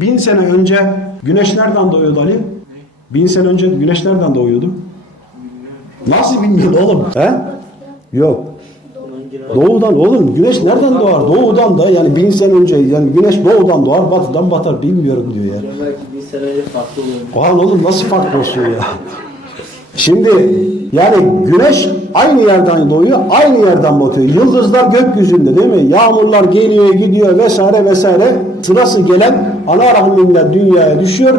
Bin sene önce güneş nereden doğuyordu Ali? Bin sene önce güneş nereden doğuyordu? Nasıl bilmiyorsun oğlum? He? Yok. Doğudan oğlum güneş nereden doğar? Doğudan da yani bin sene önce yani güneş doğudan doğar batıdan batar bilmiyorum diyor ya. Belki bir sene önce farklı olurdu. Ulan oğlum nasıl fark olsun ya? Şimdi yani güneş aynı yerden doğuyor, aynı yerden batıyor. Yıldızlar gökyüzünde değil mi? Yağmurlar geliyor, gidiyor vesaire vesaire. Sırası gelen ana rahminden dünyaya düşüyor.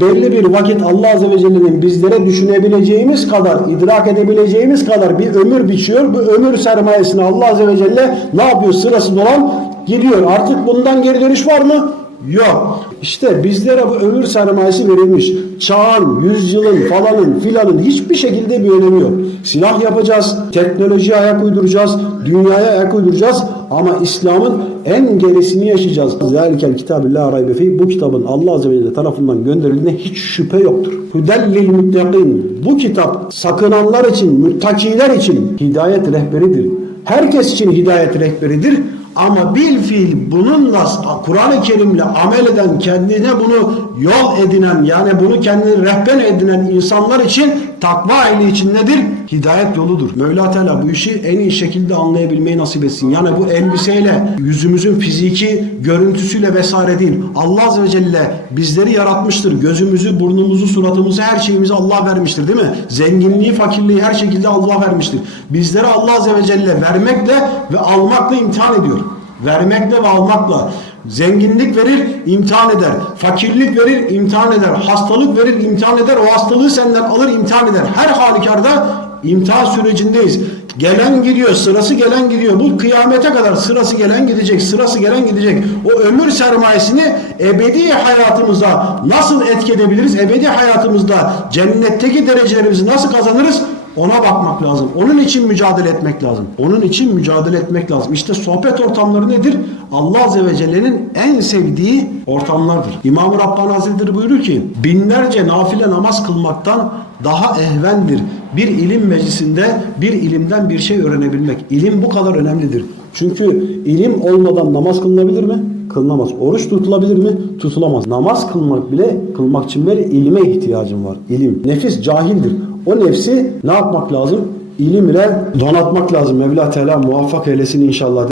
Belli bir vakit Allah Azze ve Celle'nin bizlere düşünebileceğimiz kadar, idrak edebileceğimiz kadar bir ömür biçiyor. Bu ömür sermayesini Allah Azze ve Celle ne yapıyor? Sırası dolan gidiyor. Artık bundan geri dönüş var mı? Yok. İşte bizlere bu ömür sermayesi verilmiş. Çağın, yüzyılın, falanın, filanın hiçbir şekilde bir önemi yok. Silah yapacağız, teknolojiye ayak uyduracağız, dünyaya ayak uyduracağız ama İslam'ın en gerisini yaşayacağız. Zalikel kitabü la raybe fî. Bu kitabın Allah Azze ve Celle tarafından gönderildiğine hiç şüphe yoktur. Hudellil muttaqin. Bu kitap sakınanlar için, muttakiler için hidayet rehberidir. Herkes için hidayet rehberidir. Ama bil fiil bununla Kur'an-ı Kerim'le amel eden, kendine bunu yol edinen yani bunu kendine rehber edinen insanlar için takva ehli için nedir? Hidayet yoludur. Mevla Teala bu işi en iyi şekilde anlayabilmeyi nasip etsin. Yani bu elbiseyle, yüzümüzün fiziki görüntüsüyle vesaire değil. Allah Azze ve Celle bizleri yaratmıştır. Gözümüzü, burnumuzu, suratımızı, her şeyimizi Allah vermiştir değil mi? Zenginliği, fakirliği her şekilde Allah vermiştir. Bizlere Allah Azze ve Celle vermekle ve almakla imtihan ediyor. Vermekle ve almakla. Zenginlik verir, imtihan eder. Fakirlik verir, imtihan eder. Hastalık verir, imtihan eder. O hastalığı senden alır, imtihan eder. Her halükarda imtihan sürecindeyiz. Gelen gidiyor, sırası gelen gidiyor. Bu kıyamete kadar sırası gelen gidecek, sırası gelen gidecek. O ömür sermayesini ebedi hayatımıza nasıl etki edebiliriz? Ebedi hayatımızda cennetteki derecelerimizi nasıl kazanırız? Ona bakmak lazım. Onun için mücadele etmek lazım. Onun için mücadele etmek lazım. İşte sohbet ortamları nedir? Allah Azze ve Celle'nin en sevdiği ortamlardır. İmam-ı Rabbani Hazretleri buyurur ki binlerce nafile namaz kılmaktan daha ehvendir. Bir ilim meclisinde bir ilimden bir şey öğrenebilmek. İlim bu kadar önemlidir. Çünkü ilim olmadan namaz kılınabilir mi? Kılınamaz. Oruç tutulabilir mi? Tutulamaz. Namaz kılmak bile kılmak için böyle ilime ihtiyacım var. İlim. Nefis cahildir. O nefsi ne yapmak lazım? İlim ile donatmak lazım. Mevla Teala muvaffak eylesin inşallah.